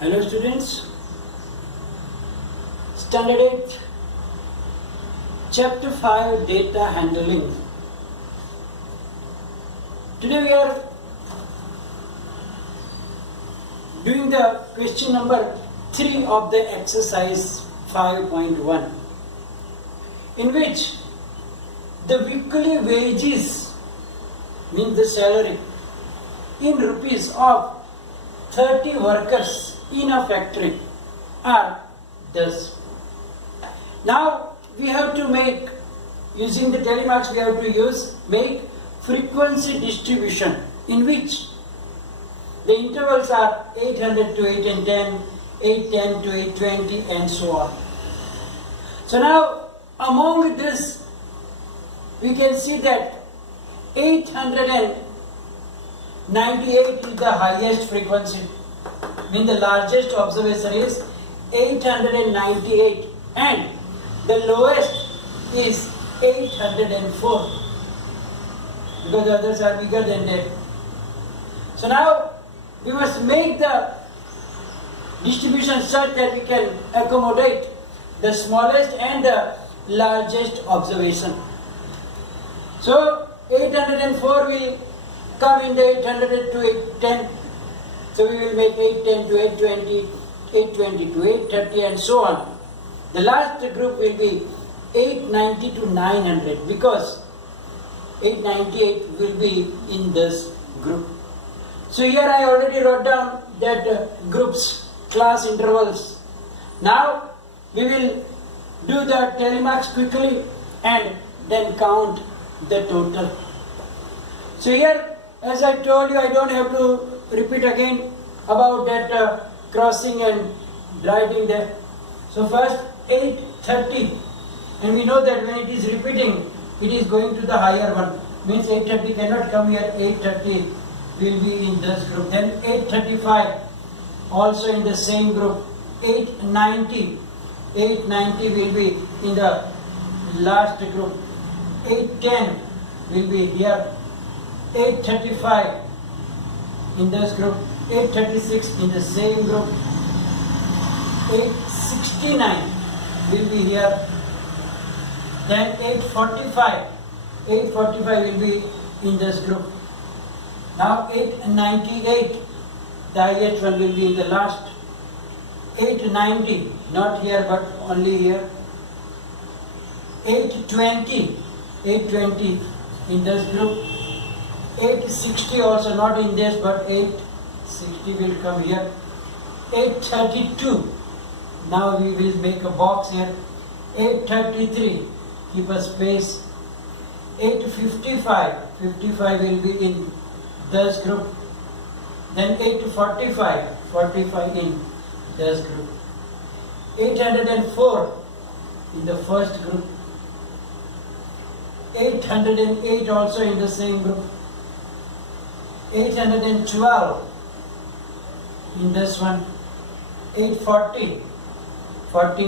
Hello students, Standard 8, Chapter 5 Data Handling. Today we are doing the question number 3 of the exercise 5.1, in which the weekly wages, means the salary, in rupees of 30 workers in a factory are thus. Now we have to make, using the telemarks, we have to make frequency distribution, in which the intervals are 800 to 810, 810 to 820 and so on. So now among this we can see that 898 is the highest frequency, means the largest observation is 898 and the lowest is 804, because the others are bigger than that. So now we must make the distribution such that we can accommodate the smallest and the largest observation. So 804 will come in the 800 to 810. So we will make 810 to 820, 820 to 830 and so on. The last group will be 890 to 900, because 898 will be in this group. So here I already wrote down that groups, class intervals. Now we will do the telemarks quickly and then count the total. So here, as I told you, I don't have to repeat again about that crossing and writing there. So first 830, and we know that when it is repeating, it is going to the higher one. Means 830 cannot come here, 830 will be in this group. Then 835 also in the same group. 890 will be in the last group. 810 will be here. 835 in this group. 836 in the same group. 869 will be here. Then 845 will be in this group. Now 898, the highest one will be in the last. 890, not here but only here. 820 in this group. 860 also not in this, but 860 will come here. 832, now we will make a box here. 833, keep a space. 855 will be in this group. Then 845 in this group. 804 in the first group. 808 also in the same group. 812 in this one. 840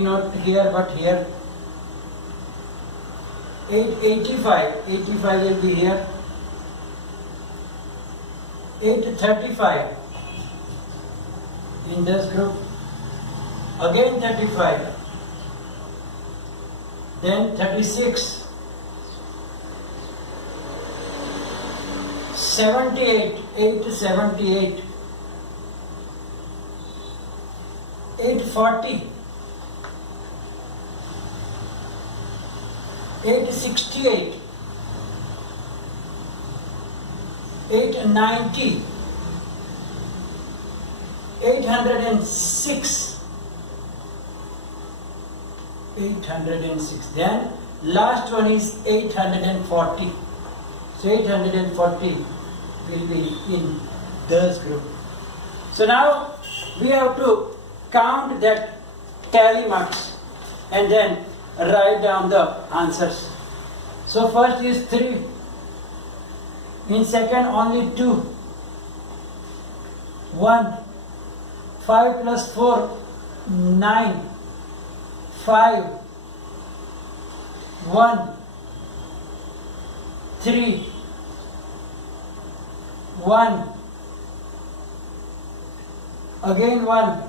not here but here. 885 will be here. 835 in this group. Again 35. Then 36. 78, 878. 840. 868. 890. 806. 806. Then last one is 840. So 840 will be in this group. So now we have to count that tally marks and then write down the answers. So first is 3. In second only 2. 1. 5 plus 4, 9. 5. 1. 3. 1, again 1,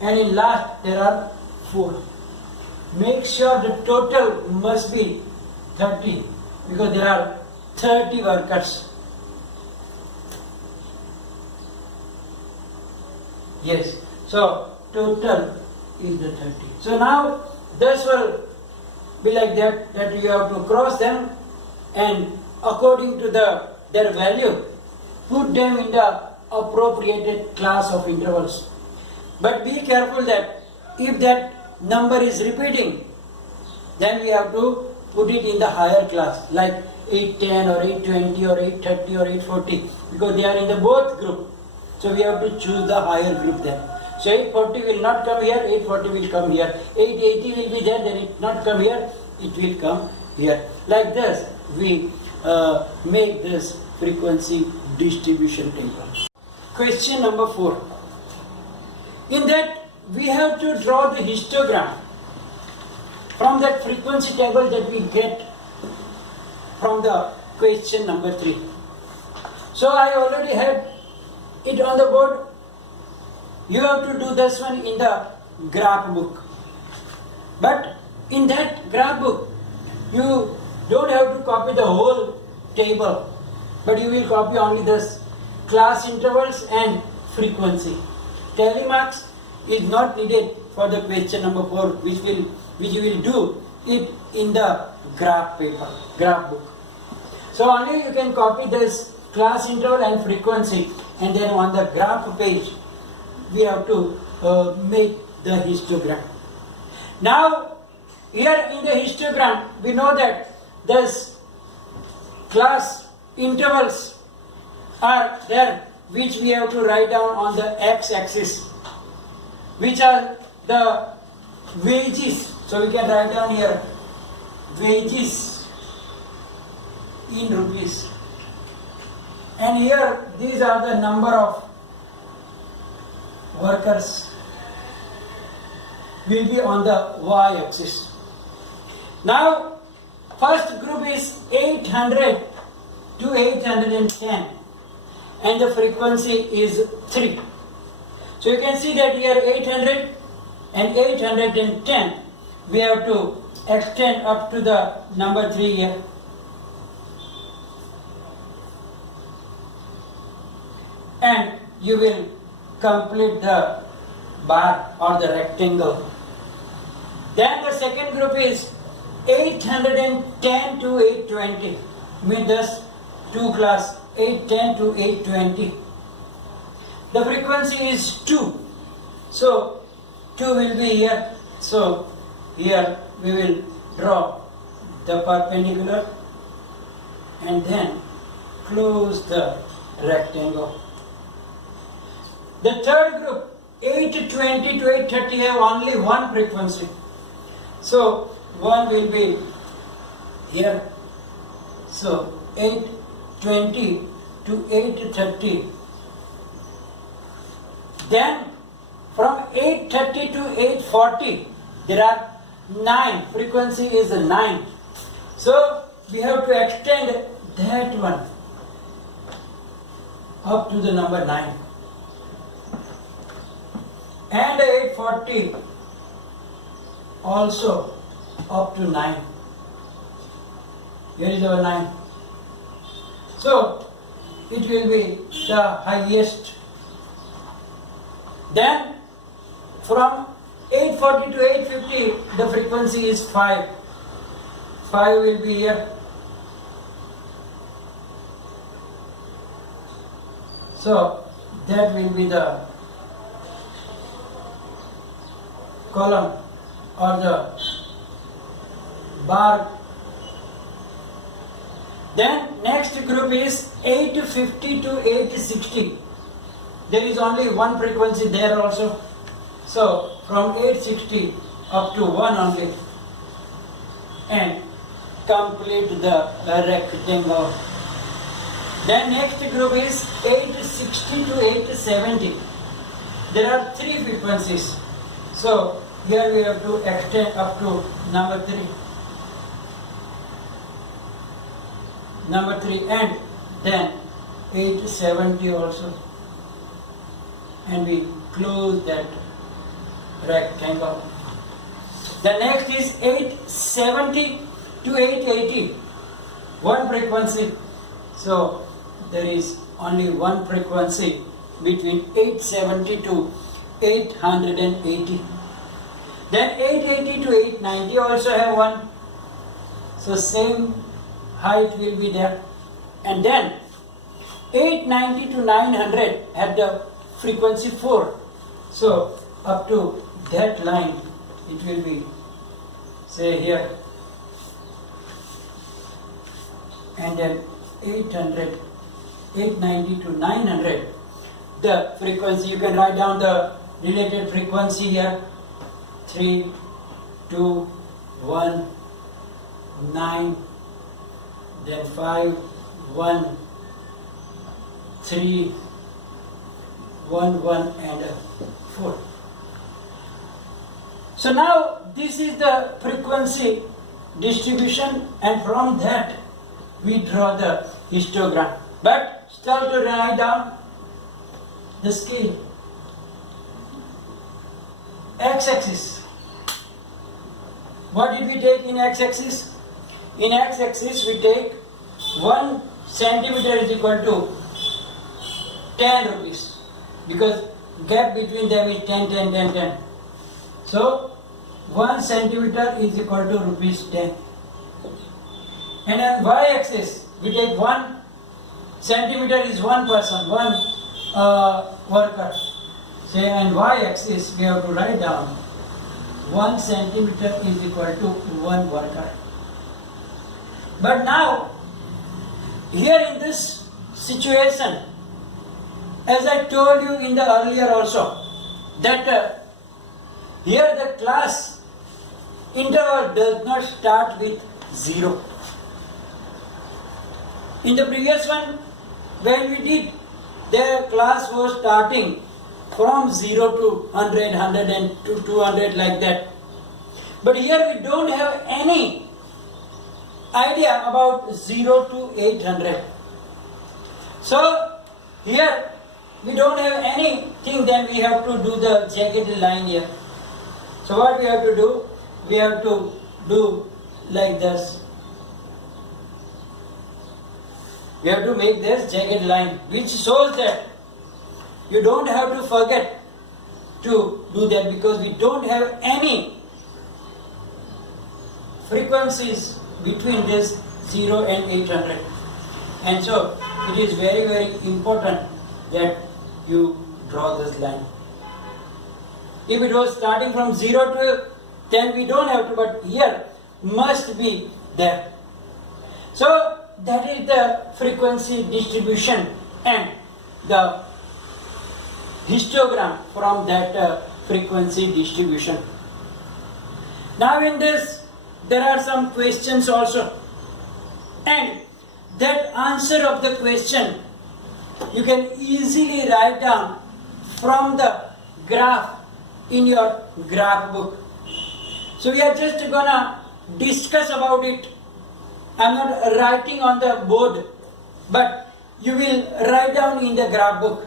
and in last there are 4. Make sure the total must be 30 because there are 30 workers. Yes, so total is the 30. So now this will be like that you have to cross them and according to their value put them in the appropriated class of intervals. But be careful that if that number is repeating, then we have to put it in the higher class like 810 or 820 or 830 or 840 because they are in the both group. So we have to choose the higher group then. So 840 will not come here, 840 will come here. 880 will be there, then it not come here, it will come here. Like this, we make this frequency distribution table. Question number 4. In that, we have to draw the histogram from that frequency table that we get from the question number 3. So I already had it on the board. You have to do this one in the graph book. But in that graph book, you don't have to copy the whole table, but you will copy only this class intervals and frequency. Tally marks is not needed for the question number 4, which you will do it in the graph book. So only you can copy this class interval and frequency, and then on the graph page we have to make the histogram. Now here in the histogram we know that this class intervals are there, which we have to write down on the x-axis, which are the wages. So we can write down here wages in rupees, and here these are the number of workers will be on the y-axis. Now first group is 800 to 810 and the frequency is 3. So you can see that here 800 and 810 we have to extend up to the number 3 here. And you will complete the bar or the rectangle. Then the second group is 810 to 820. Mean this 2 class 810 to 820. The frequency is 2. So 2 will be here. So here we will draw the perpendicular and then close the rectangle. The third group 820 to 830 have only one frequency. So one will be here. So 820 to 830. Then from 830 to 840 there are 9. Frequency is 9. So we have to extend that one up to the number 9. And 840 also up to 9. Here is our 9. So it will be the highest. Then from 840 to 850 the frequency is 5. 5 will be here. So that will be the column or the bar. Then next group is 850 to 860. There is only one frequency there also. So from 860 up to 1 only and complete the rectangle. Then next group is 860 to 870. There are 3 frequencies. So here we have to extend up to number 3. Number 3 and then 870 also. And we close that rectangle. The next is 870 to 880, one frequency. So there is only one frequency between 870 to 880. Then 880 to 890 also have one. So same height will be there. And then 890 to 900 have the frequency 4. So up to that line it will be, say here, and then 800, 890 to 900, the frequency, you can write down the related frequency here, 3, 2, 1, 9, then 5, 1, 3, 1, 1 and 4. So now this is the frequency distribution, and from that we draw the histogram. But start to write down the scale. X-axis. What did we take in x-axis? In x-axis we take 1 centimeter is equal to 10 rupees, because gap between them is 10, 10, 10, 10. So 1 centimeter is equal to rupees 10. And on y-axis we take 1 centimeter is one person, one worker. Say, and y-axis we have to write down 1 centimeter is equal to 1 worker. But now here in this situation, as I told you in the earlier also, that here the class interval does not start with 0. In the previous one, when we did, the class was starting from 0 to 100, 100 and to 200 like that. But here we don't have any idea about 0 to 800. So here we don't have anything, then we have to do the jagged line here. So what we have to do? We have to do like this. We have to make this jagged line, which shows that you don't have to forget to do that, because we don't have any frequencies between this 0 and 800. And so it is very, very important that you draw this line. If it was starting from 0 to 10, we don't have to, but here must be there. So that is the frequency distribution and the histogram from that frequency distribution. Now in this there are some questions also, and that answer of the question you can easily write down from the graph in your graph book. So we are just gonna discuss about it. I am not writing on the board, but you will write down in the graph book.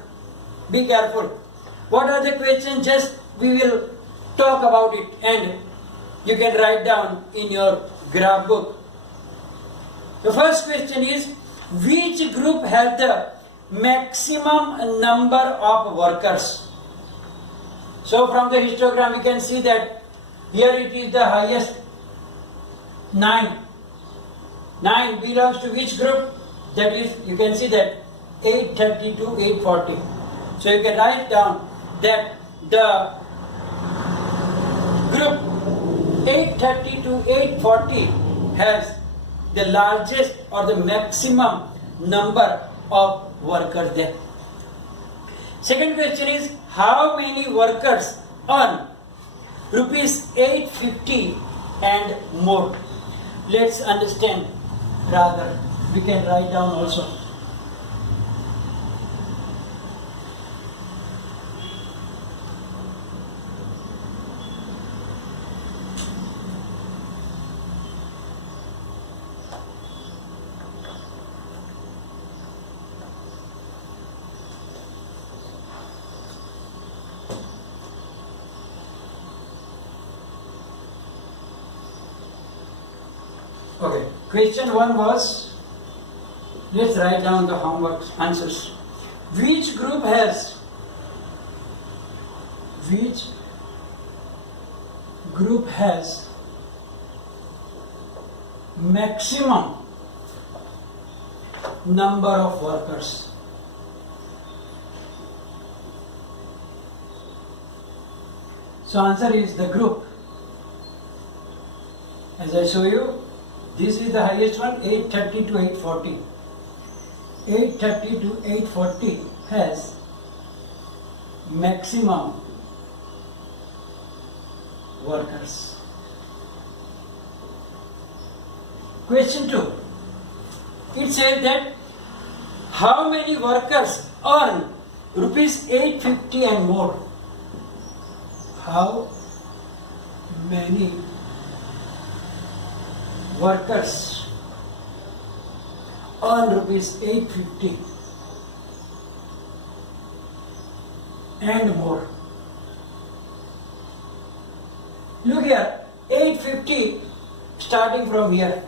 Be careful. What are the questions? Just we will talk about it, and you can write down in your graph book. The first question is, which group has the maximum number of workers? So from the histogram you can see that here it is the highest, 9. 9 belongs to which group? That is, you can see that 830 to 840. So you can write down that the group 830 to 840 has the largest or the maximum number of workers there. Second question is, how many workers earn rupees 850 and more? Let's understand rather. We can write down also. Okay, question 1 was, let's write down the homework answers. Which group has maximum number of workers? So answer is the group. As I show you, this is the highest one, 830 to 840. 830 to 840 has maximum workers. Question 2. It says that how many workers earn rupees 850 and more? How many workers earn rupees 850 and more? Look here, 850 starting from here,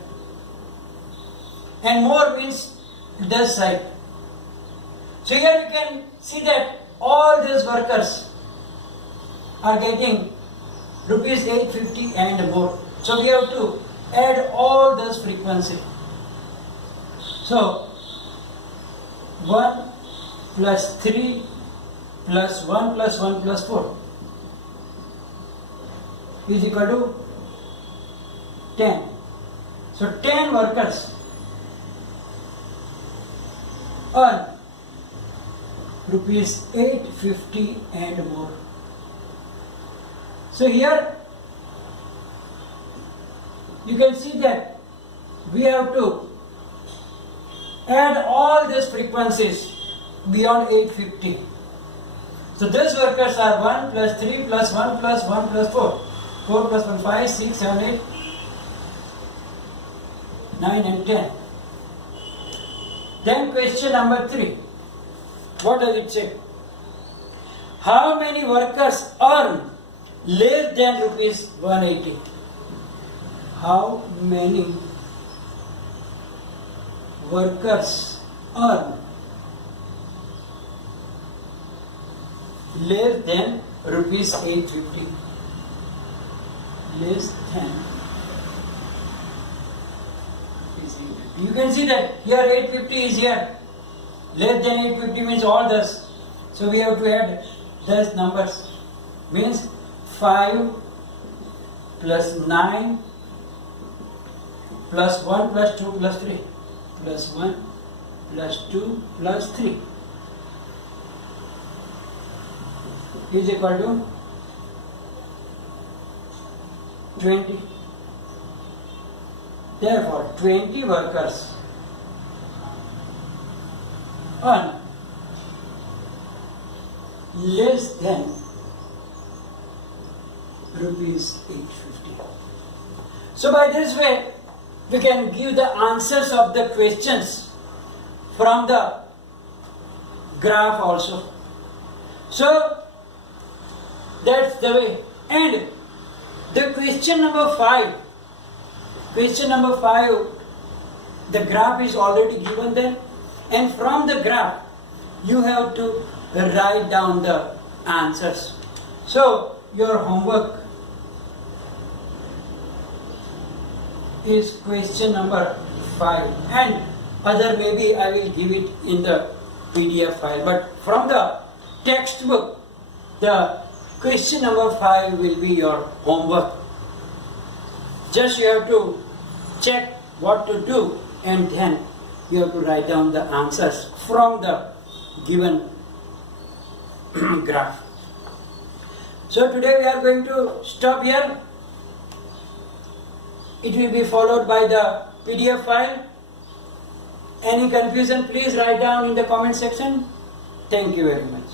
and more means this side. So here you can see that all these workers are getting rupees 850 and more. So we have to add all this frequency. So 1 plus 3 plus 1 plus 1 plus 4 is equal to 10. So 10 workers earn rupees 850 and more. So here you can see that we have to add all these frequencies beyond 850. So these workers are 1 plus 3 plus 1 plus 1 plus 4. 4 plus 1, 5, 6, 7, 8, 9 and 10. Then question number 3. What does it say? How many workers earn less than rupees 180? How many workers earn less than rupees 850? Less than. You can see that here 850 is here. Less than 850 means all this. So we have to add these numbers. Means 5 plus 9 plus 1 plus 2 plus 3 plus 1 plus 2 plus 3 is equal to 20. Therefore, 20 workers earn less than rupees 850. So by this way, we can give the answers of the questions from the graph also. So that's the way. And the question number 5, the graph is already given there, and from the graph you have to write down the answers. So your homework is question number 5, and other maybe I will give it in the PDF file, but from the textbook the question number 5 will be your homework. Just you have to check what to do, and then you have to write down the answers from the given graph. So today we are going to stop here. It will be followed by the PDF file. Any confusion, please write down in the comment section. Thank you very much.